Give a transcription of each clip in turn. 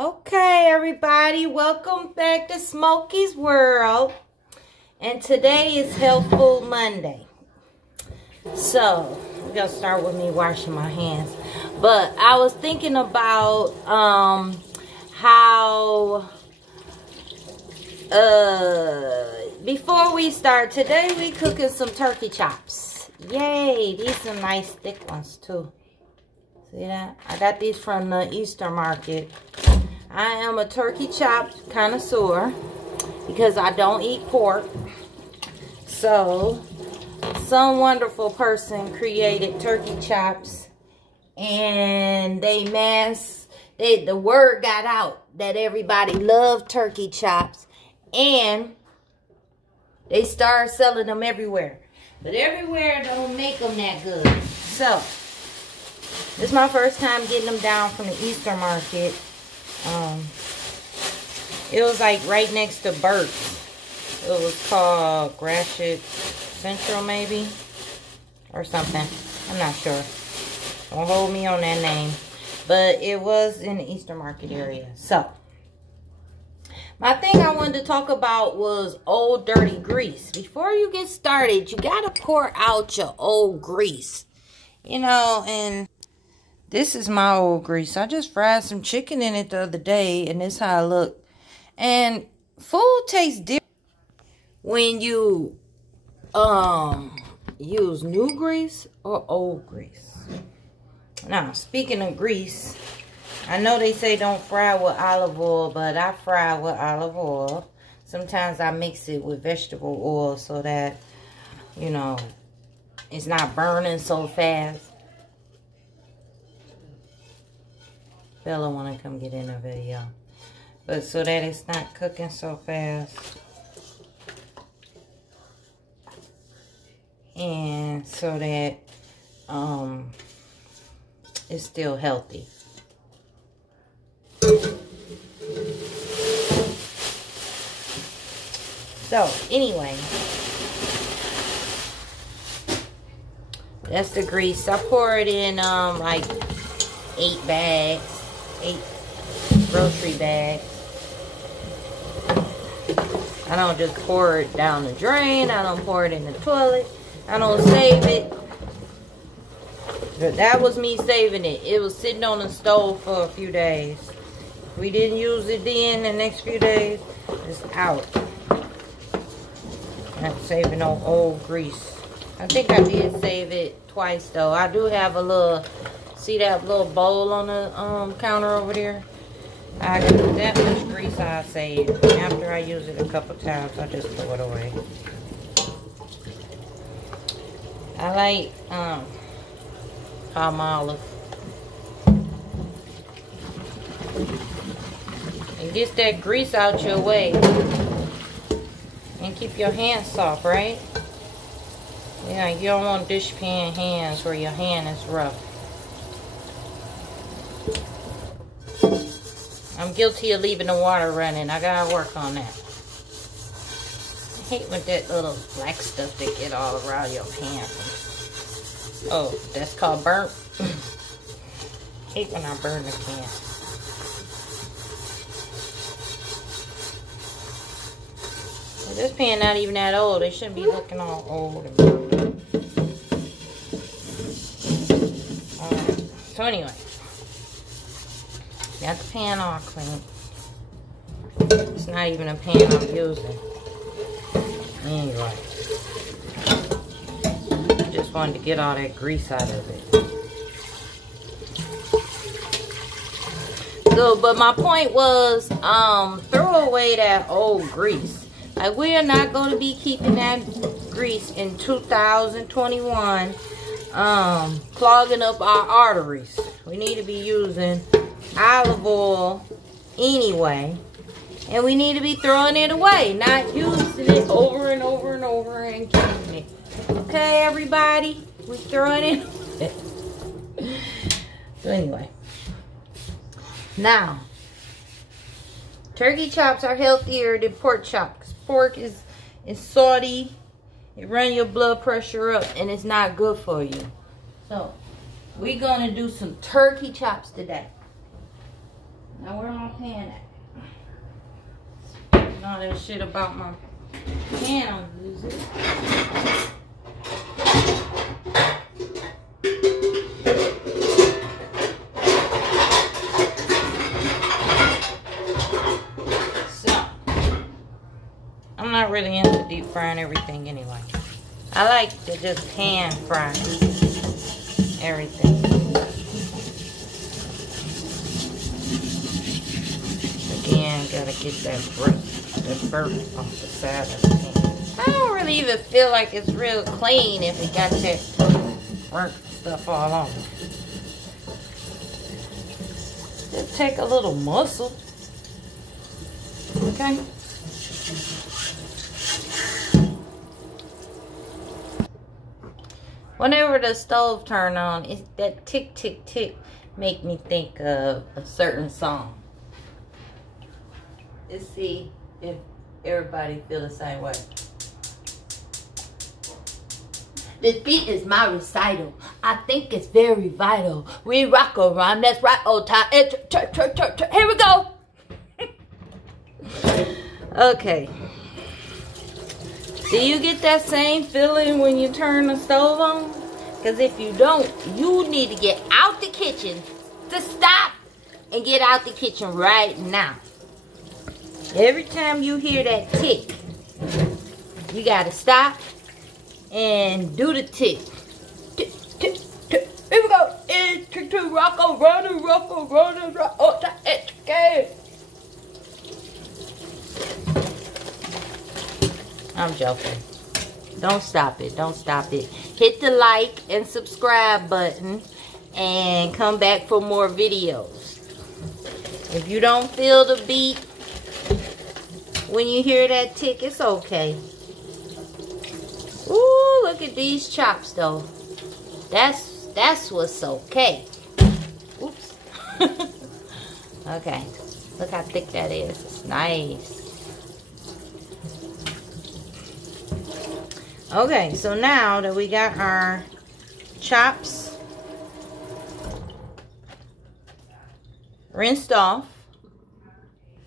Okay, everybody, welcome back to Smokey's World. And today is Health Food Monday. So, we're going to start with me washing my hands. But I was thinking about how before we start, today we cooking some turkey chops. Yay, these are nice thick ones too. See that? I got these from the Easter market. I am a turkey chop connoisseur because I don't eat pork. So, some wonderful person created turkey chops, and the word got out that everybody loved turkey chops, and they started selling them everywhere. But everywhere don't make them that good. So, this is my first time getting them down from the Easter market. It was like right next to Burt's. It was called Gratiot Central maybe, or something. I'm not sure. Don't hold me on that name. But it was in the Easter market area. So, my thing I wanted to talk about was old dirty grease. Before you get started, you gotta pour out your old grease. You know, and this is my old grease. I just fried some chicken in it the other day, and this is how it looked. And food tastes different when you use new grease or old grease. Now, speaking of grease, I know they say don't fry with olive oil, but I fry with olive oil. Sometimes I mix it with vegetable oil so that, you know, it's not burning so fast. Bella want to come get in the video. But so that it's not cooking so fast. And so that it's still healthy. So, anyway. That's the grease. I pour it in like 8 grocery bags. I don't just pour it down the drain. I don't pour it in the toilet. I don't save it. That was me saving it. It was sitting on the stove for a few days. If we didn't use it then, the next few days, it's out. I'm saving no old grease. I think I did save it twice though. I do have a little, see that little bowl on the counter over there? I got that much grease I save. After I use it a couple times, I just throw it away. I like Palmolive. It gets that grease out your way. And keep your hands soft, right? Yeah, you don't want dish pan hands where your hand is rough. I'm guilty of leaving the water running. I gotta work on that. I hate when that little black stuff that get all around your pants. Oh, that's called burnt. Hate when I burn the pan. Well, this pan not even that old. It shouldn't be looking all old and burnt. Alright, so anyway. Got the pan all clean. It's not even a pan I'm using. Anyway. I just wanted to get all that grease out of it. So, but my point was, throw away that old grease. Like, we are not going to be keeping that grease in 2021, clogging up our arteries. We need to be using olive oil anyway, and we need to be throwing it away, not using it over and over and over and keeping it. Okay, everybody, we throwing it away. So anyway, now turkey chops are healthier than pork chops. Pork is salty, it runs your blood pressure up, and it's not good for you. So we're gonna do some turkey chops today. Now where are my pan at? All that shit about my pan I'm using. So, I'm not really into deep frying everything anyway. I like to just pan fry everything. Again, gotta get that burnt off the side of the pan. I don't really even feel like it's real clean if it got that burnt stuff all on it. Just take a little muscle. Okay. Whenever the stove turn on, it's that tick, tick, tick make me think of a certain song. Let's see if everybody feel the same way. This beat is my recital. I think it's very vital. We rock around, that's right, old time. Here we go. Okay. Do you get that same feeling when you turn the stove on? Because if you don't, you need to get out the kitchen. To stop and get out the kitchen right now. Every time you hear that tick, you got to stop and do the tick. Tick, tick, tick. Here we go. Tick, tick, rocko, running, rocko, tick. I'm joking. Don't stop it. Don't stop it. Hit the like and subscribe button and come back for more videos. If you don't feel the beat when you hear that tick, it's okay. Ooh, look at these chops though. That's what's okay. Oops. Okay. Look how thick that is. It's nice. Okay, so now that we got our chops rinsed off,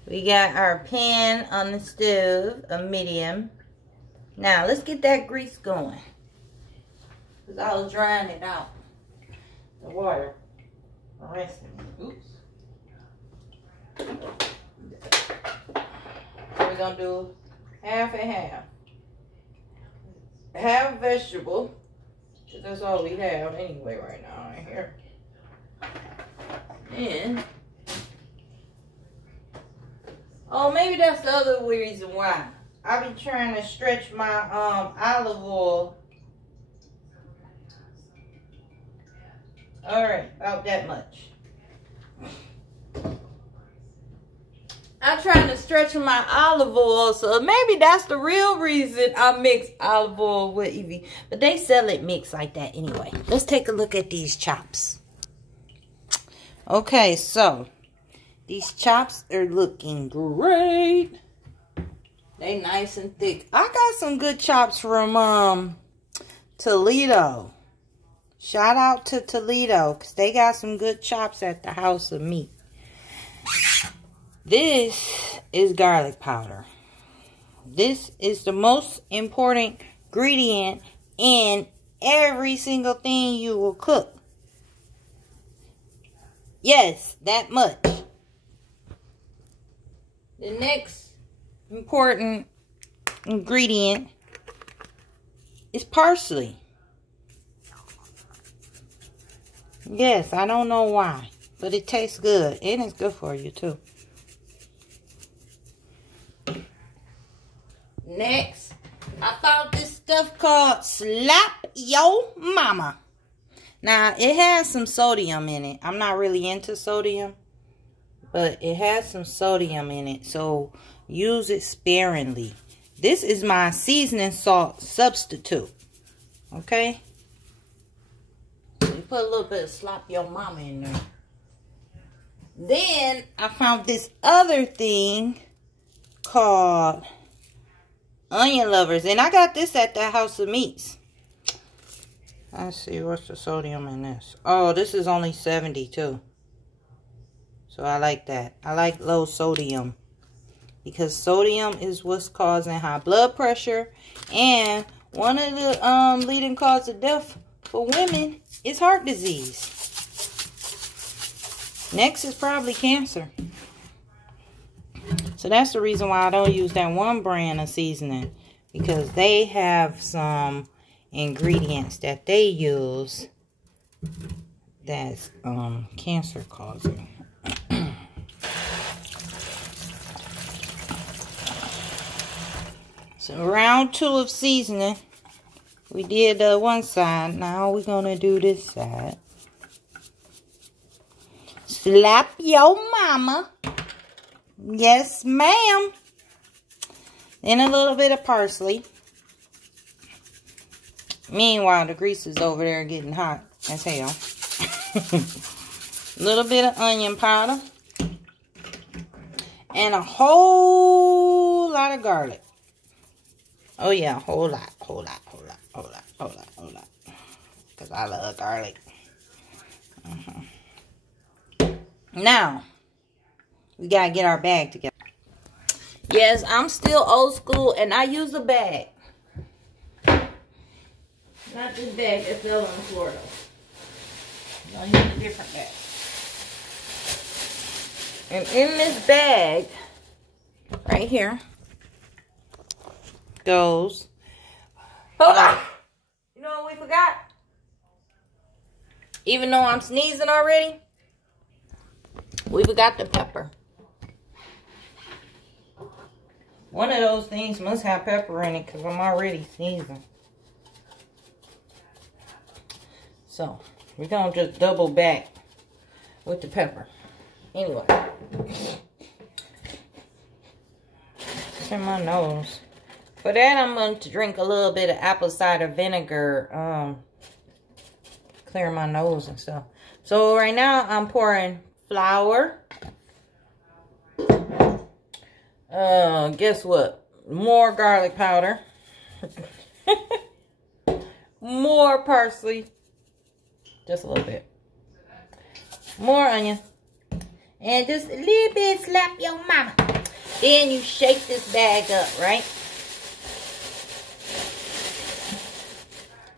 we got our pan on the stove, a medium. Now, let's get that grease going. Because I was drying it out. The water. Oops. So we're going to do half and half. Half vegetable, because that's all we have anyway right now in here. And, oh, maybe that's the other reason why. I've been trying to stretch my olive oil. Alright, about that much. I'm trying to stretch my olive oil, so maybe that's the real reason I mix olive oil with Eevee. But they sell it mixed like that anyway. Let's take a look at these chops. Okay, so these chops are looking great. They nice and thick. I got some good chops from Toledo. Shout out to Toledo, because they got some good chops at the House of Meat. This is garlic powder. This is the most important ingredient in every single thing you will cook. Yes, that much. The next important ingredient is parsley. Yes, I don't know why, but it tastes good and it's good for you too. Next, I found this stuff called Slap Yo Mama. Now, it has some sodium in it. I'm not really into sodium, but it has some sodium in it, so use it sparingly. This is my seasoning salt substitute. Okay? You put a little bit of Slap Yo Mama in there. Then, I found this other thing called Onion Lovers, and I got this at the House of Meats. Let's see, what's the sodium in this? Oh, this is only 72. So I like that. I like low sodium. Because sodium is what's causing high blood pressure. And one of the leading causes of death for women is heart disease. Next is probably cancer. So that's the reason why I don't use that one brand of seasoning. Because they have some ingredients that they use that's cancer causing. So round 2 of seasoning. We did one side. Now we're going to do this side. Slap your mama. Yes, ma'am. Then a little bit of parsley. Meanwhile, the grease is over there getting hot as hell. A little bit of onion powder. And a whole lot of garlic. Oh yeah, whole lot. Because I love garlic. Now, we got to get our bag together. Yes, I'm still old school, and I use a bag. Not this bag that fell on the floor, though. I'm going to use a different bag. And in this bag, right here, goes... You know what we forgot? Even though I'm sneezing already, we forgot the pepper. One of those things must have pepper in it because I'm already sneezing. So, we're going to just double back with the pepper. Anyway. It's in my nose. For that, I'm going to drink a little bit of apple cider vinegar. Clear my nose and stuff. So, right now, I'm pouring flour. Guess what? More garlic powder. More parsley. Just a little bit. More onion. And just a little bit slap your mama. Then you shake this bag up, right?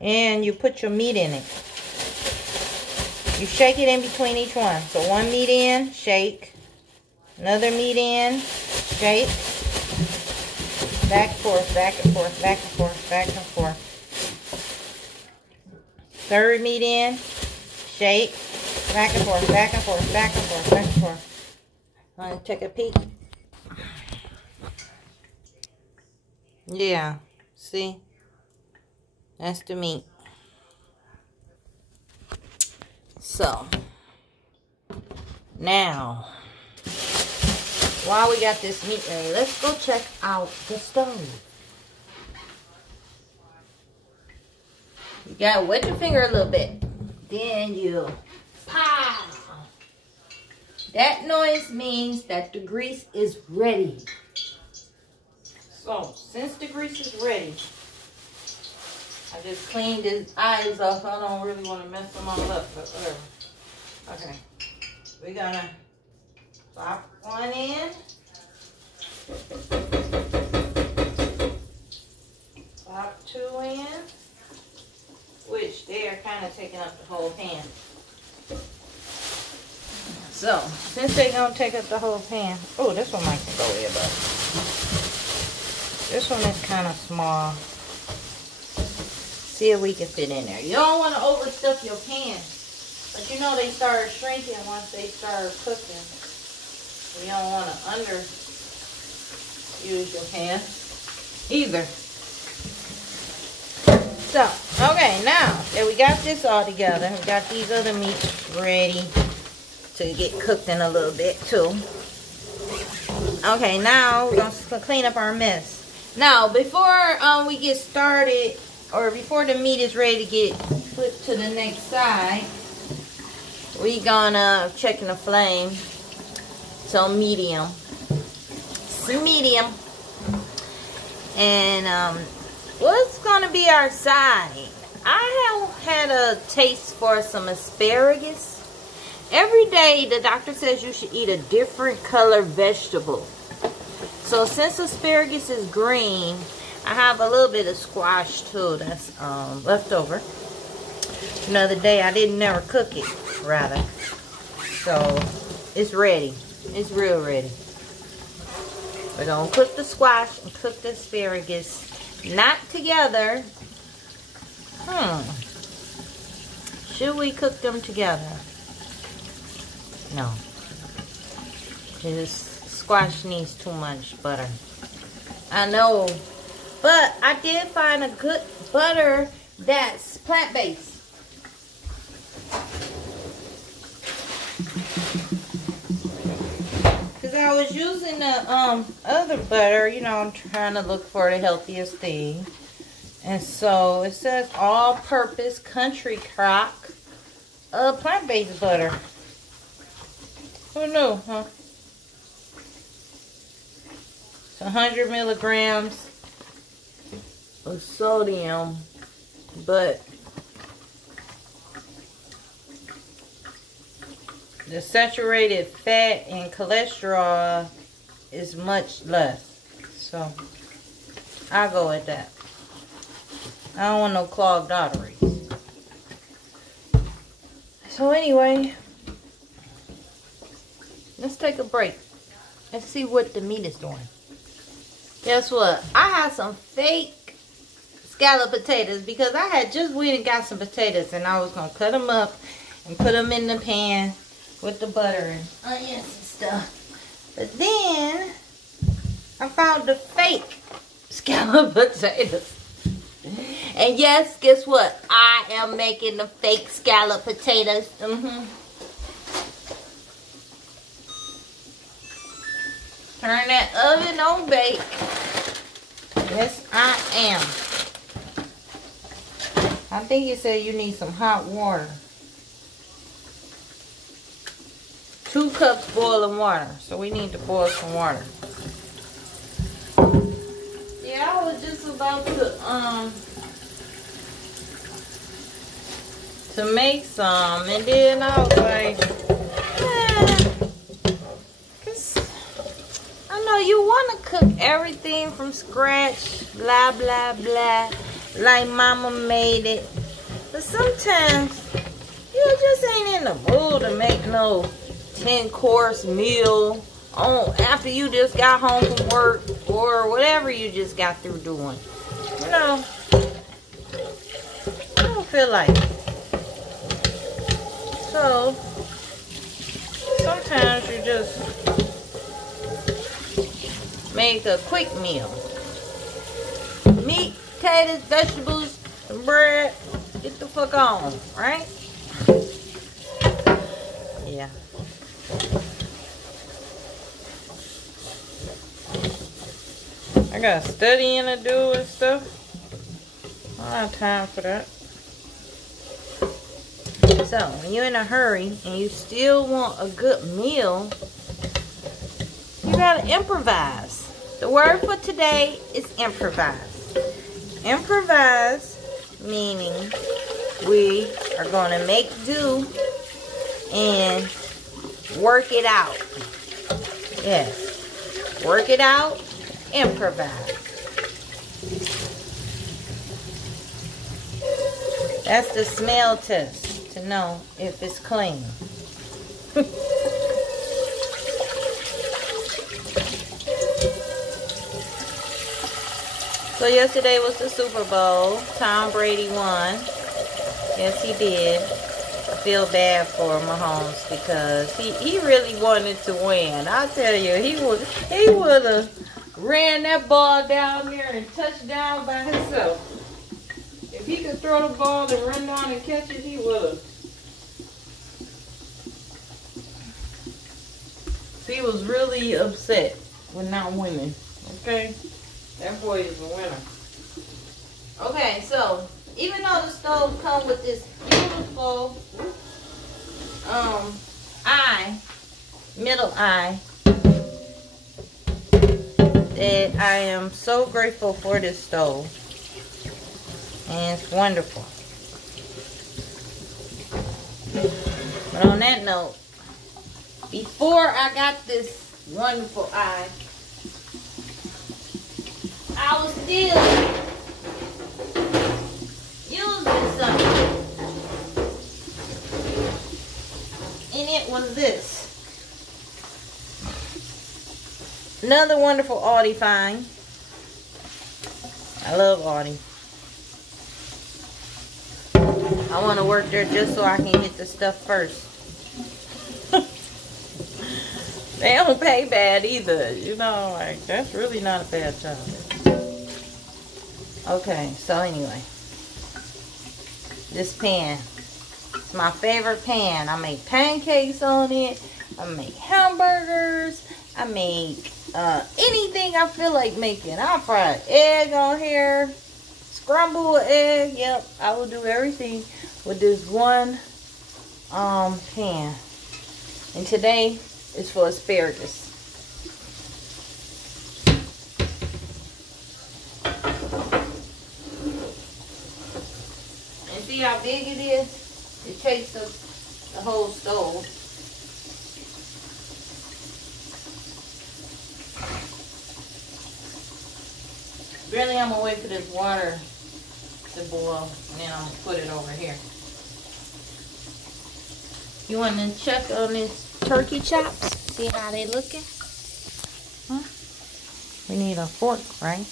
And you put your meat in it. You shake it in between each one. So one meat in, shake. Another meat in, shake. Back and forth, back and forth, back and forth, back and forth. Third meat in, shake. Back and forth, back and forth, back and forth, back and forth. Want to take a peek? Yeah, see? That's the meat. So, now, while we got this meat ready, let's go check out the stove. You gotta wet your finger a little bit. Then you pow. That noise means that the grease is ready. So, since the grease is ready, I just cleaned his eyes off. I don't really want to mess them all up, but whatever. Okay. We're gonna pop one in. Pop two in. Which they are kind of taking up the whole pan. So, since they're going to take up the whole pan. Oh, this one might go here, but this one is kind of small. See if we can fit in there. You don't want to overstuff your pan. But you know they start shrinking once they start cooking. You don't want to underuse your pan either. So, okay, now that we got this all together, we got these other meats ready to get cooked in a little bit too. Okay, now we're going to clean up our mess. Now, before we get started, or before the meat is ready to get flipped to the next side, we gonna check in the flame. So medium. It's medium. And what's gonna be our side? I have had a taste for some asparagus. every day the doctor says you should eat a different color vegetable. So since asparagus is green, I have a little bit of squash too that's left over. Another day I didn't never cook it, rather. So it's ready. It's real ready. We're gonna cook the squash and cook the asparagus. Not together. Should we cook them together? No. This squash needs too much butter. I know. But I did find a good butter that's plant-based. Because I was using the other butter, you know, I'm trying to look for the healthiest thing. And so it says all-purpose country crock plant-based butter. Who knew, huh? It's 100 milligrams of sodium, but the saturated fat and cholesterol is much less. So I'll go with that. I don't want no clogged arteries. So anyway, let's take a break and see what the meat is doing. Guess what? I had some fake scallop potatoes because I had just went and got some potatoes and I was going to cut them up and put them in the pan with the butter and onions and stuff. But then I found the fake scallop potatoes. And yes, guess what? I am making the fake scallop potatoes. Turn that oven on bake. Yes, I am. I think it said you need some hot water. 2 cups boiling water. So we need to boil some water. Yeah, I was just about to make some, and then I was like, I know you want to cook everything from scratch, blah, blah, blah, like mama made it. But sometimes you just ain't in the mood to make no 10-course meal after you just got home from work or whatever you just got through doing. You know, I don't feel like it. So, sometimes you just make a quick meal. Meat, potatoes, vegetables, and bread. Get the fuck on, right? Yeah. I got studying to do and stuff. I don't have time for that. So, when you're in a hurry and you still want a good meal, you gotta improvise. The word for today is improvise. Improvise meaning we are gonna make do and work it out. Yes. Work it out, improvise. That's the smell test to know if it's clean. So yesterday was the Super Bowl. Tom Brady won. Yes, he did. I feel bad for Mahomes because he really wanted to win. I tell you, he would have ran that ball down there and touched down by himself. If he could throw the ball and run down and catch it, he would have. He was really upset with not winning. Okay? That boy is a winner. Okay, so even though the stove comes with this beautiful middle eye, that I am so grateful for this stove. And it's wonderful. But on that note, before I got this wonderful eye, I was still using something. And it was this. Another wonderful Aldi find. I love Aldi. I want to work there just so I can hit the stuff first. They don't pay bad either. You know, like, that's really not a bad job. Okay, so anyway. This pan. It's my favorite pan. I make pancakes on it. I make hamburgers. I make anything I feel like making. I'll fry an egg on here. Scramble an egg. Yep, I will do everything with this one pan. And today is for asparagus. And see how big it is? It takes the whole stove. Really, I'm gonna wait for this water to boil, and then I'm gonna put it over here. You want to check on this turkey chops? See how they looking? Huh? We need a fork, right?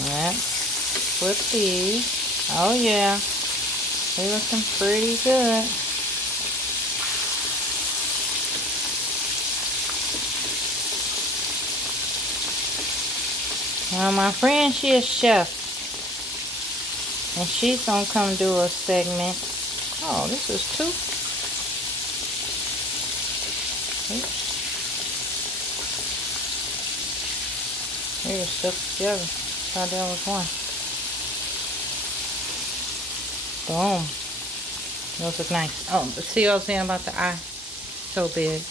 Let's flip these. Oh yeah, they're looking pretty good. Now my friend, she is chef, and she's gonna come do a segment. Oh, this is two. Oops. They're stuck together. Thought that was one. Boom. Those look nice. Oh, but see what I was saying about the eye? So big.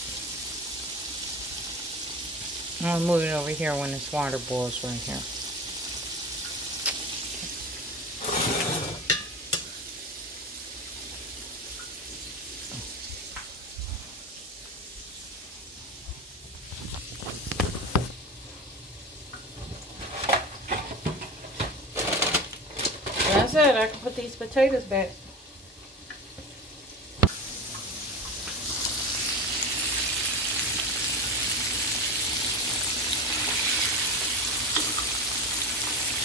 I'm gonna move it over here when this water boils right here. That's it. I can put these potatoes back.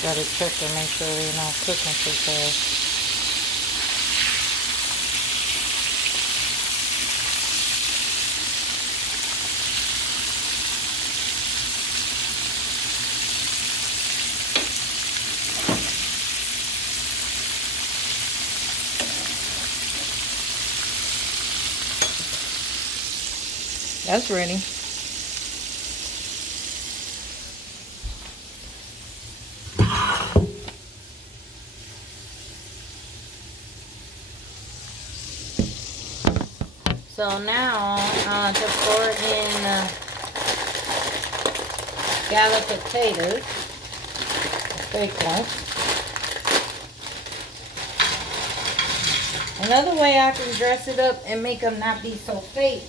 Gotta check to make sure they're not cooking too fast. That's ready. So now to pour in scalloped potatoes, fake ones. Another way I can dress it up and make them not be so fake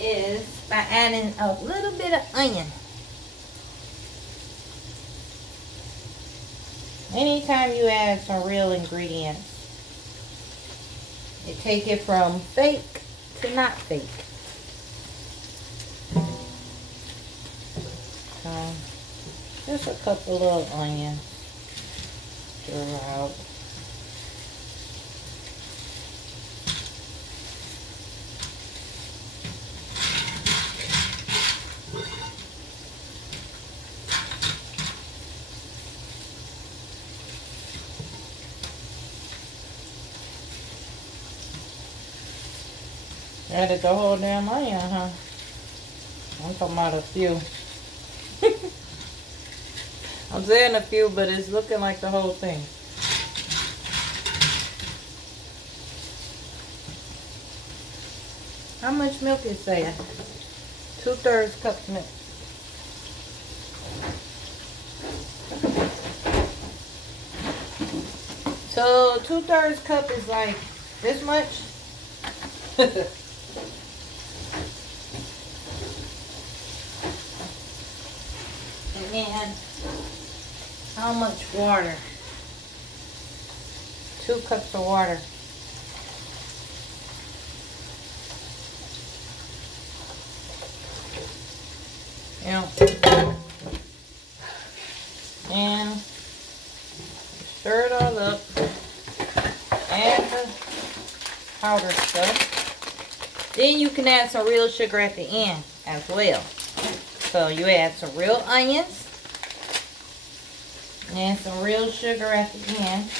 is by adding a little bit of onion. Anytime you add some real ingredients, you take it from fake to not fake. So, just a couple of onions. Stir out. Added the whole damn onion, huh? I'm talking about a few. I'm saying a few, but it's looking like the whole thing. How much milk is there? 2/3 cup milk. So 2/3 cup is like this much. And then how much water? 2 cups of water. And stir it all up. Add the powder stuff. Then you can add some real sugar at the end as well. So you add some real onions and some real sugar at the end.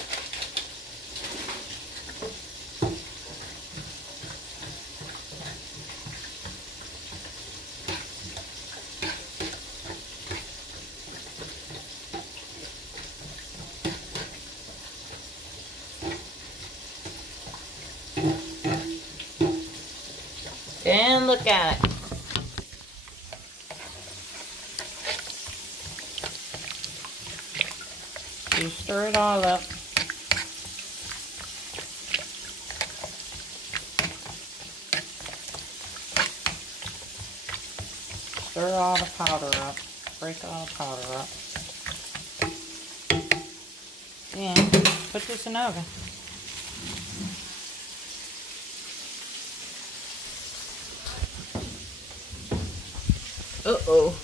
And look at it. You stir it all up. Stir all the powder up. Break all the powder up. Then put this in the oven. Uh-oh.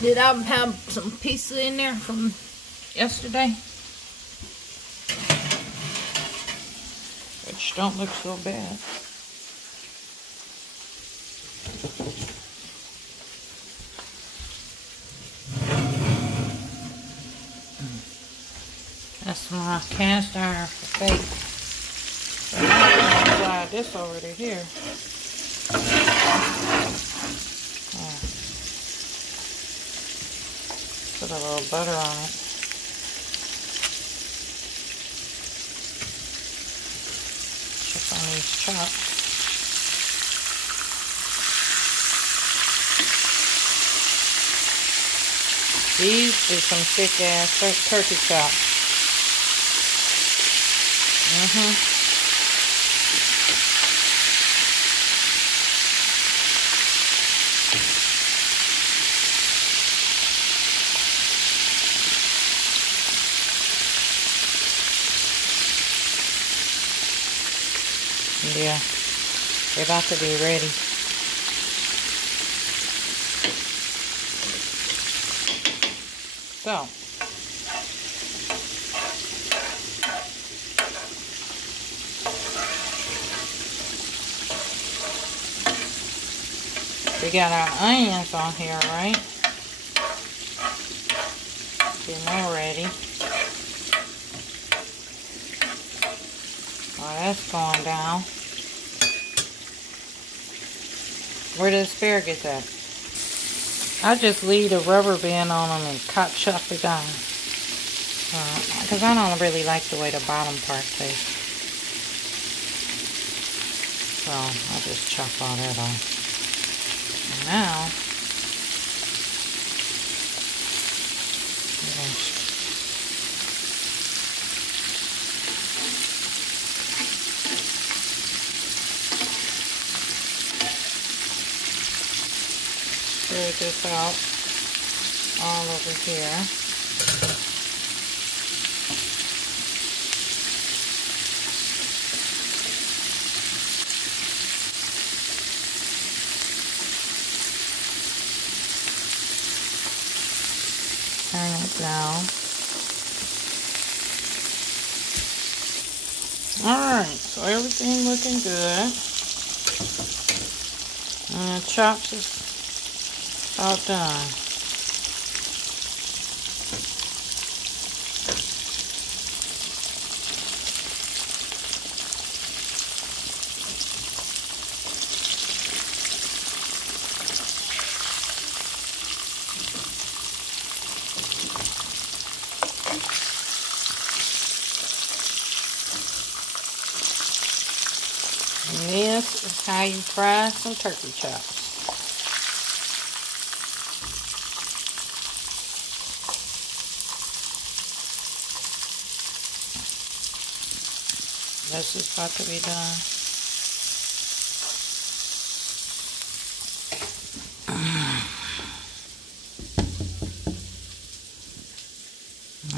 Did I have some pizza in there from yesterday? Which don't look so bad. That's my cast iron for bake. So I'm going to slide this over to here. Put a little butter on it. Chip on these chops. These are some thick ass turkey chops. Yeah, they're about to be ready. So, we got our onions on here, right? Getting them ready. Oh, that's going down. Where the asparagus at? I just leave a rubber band on them and chop it down. Because I don't really like the way the bottom part tastes. So I just chop all that off. And now, spread this out all over here. Turn it down. Alright, so everything looking good. And the chops is about done. This how you fry some turkey chops. This is about to be done.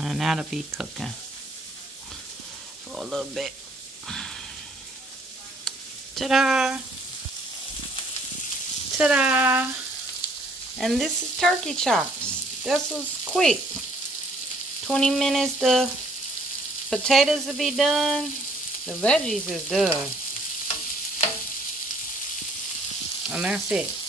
And that'll be cooking for a little bit. Ta-da! Ta-da! And this is turkey chops. This was quick. 20 minutes, the potatoes will be done. The veggies is done. And that's it.